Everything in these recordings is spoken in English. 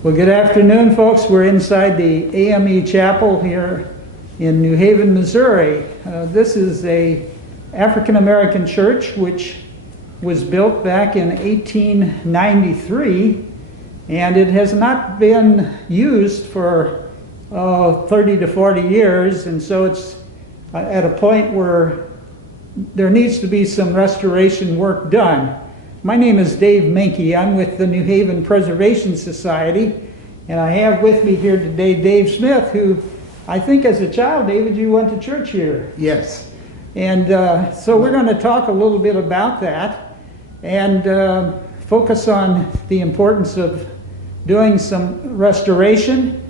Well, good afternoon, folks. We're inside the AME Chapel here in New Haven, Missouri. This is a African American church which was built back in 1893, and it has not been used for 30 to 40 years, and so it's at a point where there needs to be some restoration work done. My name is Dave Menke. I'm with the New Haven Preservation Society, and I have with me here today Dave Smith, who I think as a child, David, you went to church here. Yes. And so we're going to talk a little bit about that and focus on the importance of doing some restoration.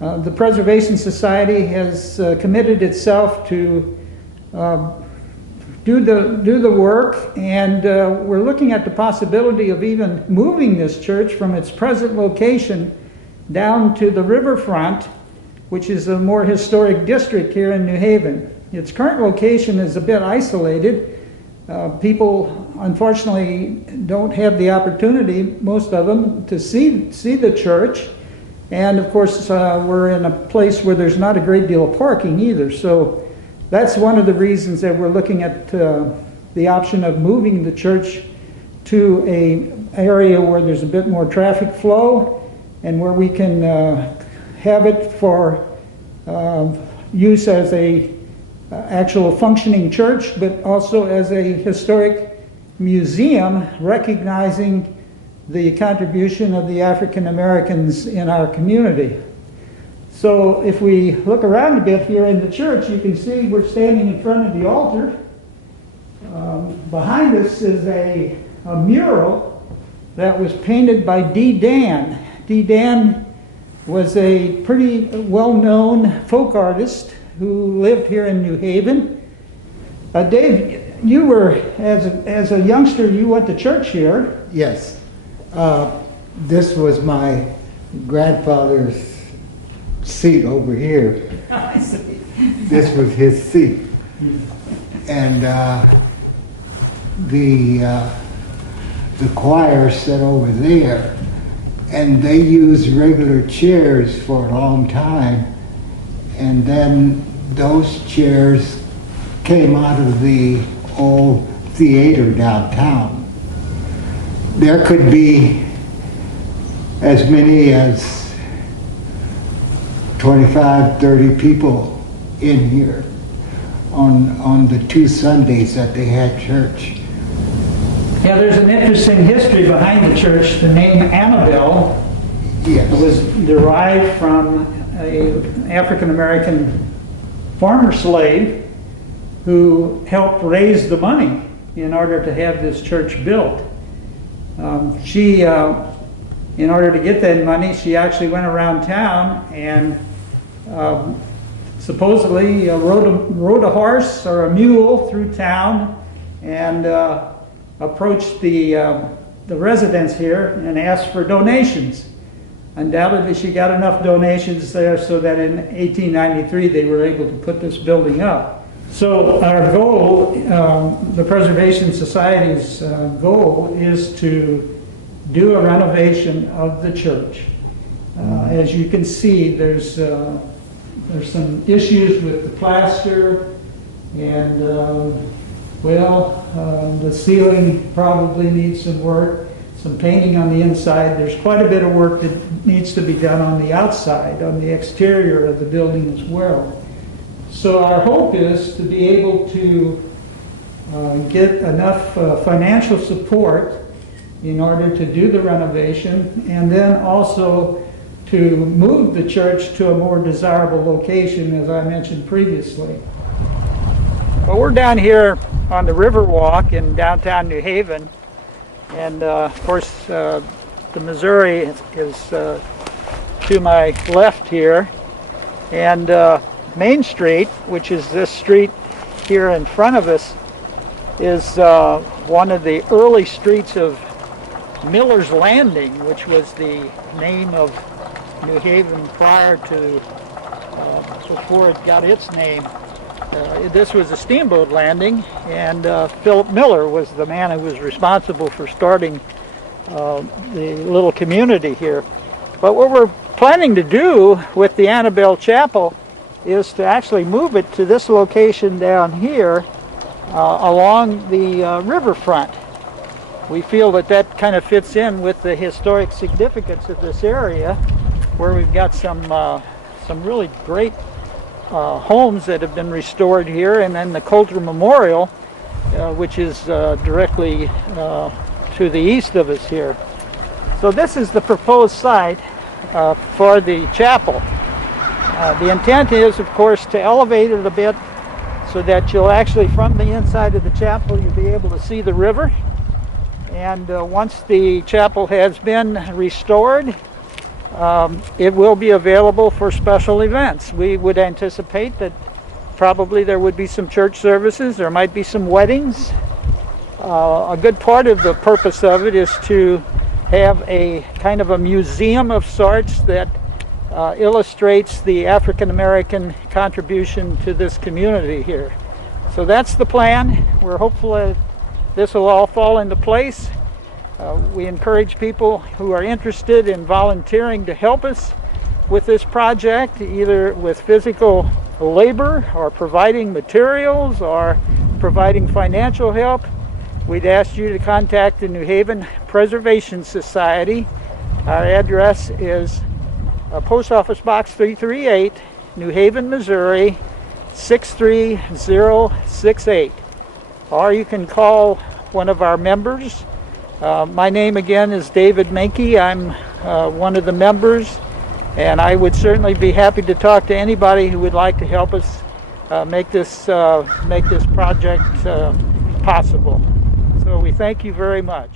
The Preservation Society has committed itself to do the work, and we're looking at the possibility of even moving this church from its present location down to the riverfront, which is a more historic district here in New Haven. Its current location is a bit isolated. People unfortunately don't have the opportunity, most of them, to see the church, and of course we're in a place where there's not a great deal of parking either, so that's one of the reasons that we're looking at the option of moving the church to an area where there's a bit more traffic flow and where we can have it for use as a actual functioning church, but also as a historic museum recognizing the contribution of the African Americans in our community. So if we look around a bit here in the church, you can see we're standing in front of the altar. Behind us is a mural that was painted by D. Dan. D. Dan was a pretty well-known folk artist who lived here in New Haven. Dave, you were, as a youngster, you went to church here. Yes. This was my grandfather's seat over here. I see. This was his seat. And the choir sat over there, and they used regular chairs for a long time, and then those chairs came out of the old theater downtown. There could be as many as 25, 30 people in here on the 2 Sundays that they had church. Yeah, there's an interesting history behind the church. The name Annabelle was derived from an African American farmer slave who helped raise the money in order to have this church built. She, in order to get that money, she actually went around town and supposedly rode a horse or a mule through town and approached the residents here and asked for donations. Undoubtedly, she got enough donations there so that in 1893 they were able to put this building up. So our goal, the Preservation Society's goal, is to do a renovation of the church. As you can see, there's some issues with the plaster, and the ceiling probably needs some work, some painting on the inside. There's quite a bit of work that needs to be done on the outside, on the exterior of the building as well. So our hope is to be able to get enough financial support in order to do the renovation, and then also to move the church to a more desirable location, as I mentioned previously. Well, we're down here on the Riverwalk in downtown New Haven, and of course the Missouri is to my left here, and Main Street, which is this street here in front of us, is one of the early streets of Miller's Landing, which was the name of New Haven prior to, before it got its name. This was a steamboat landing, and Philip Miller was the man who was responsible for starting the little community here. But what we're planning to do with the Annabelle Chapel is to actually move it to this location down here along the riverfront. We feel that that kind of fits in with the historic significance of this area, where we've got some really great homes that have been restored here, and then the Coulter Memorial, which is directly to the east of us here. So this is the proposed site for the chapel. The intent is, of course, to elevate it a bit so that you'll actually, from the inside of the chapel, you'll be able to see the river. And once the chapel has been restored, it will be available for special events. We would anticipate that probably there would be some church services, there might be some weddings. A good part of the purpose of it is to have a kind of a museum of sorts that illustrates the African American contribution to this community here. So that's the plan. We're hopeful that this will all fall into place. We encourage people who are interested in volunteering to help us with this project, either with physical labor or providing materials or providing financial help. We'd ask you to contact the New Haven Preservation Society. Our address is Post Office Box 338, New Haven, Missouri 63068. Or you can call one of our members. My name again is David Menke. I'm one of the members, and I would certainly be happy to talk to anybody who would like to help us make this project possible. So we thank you very much.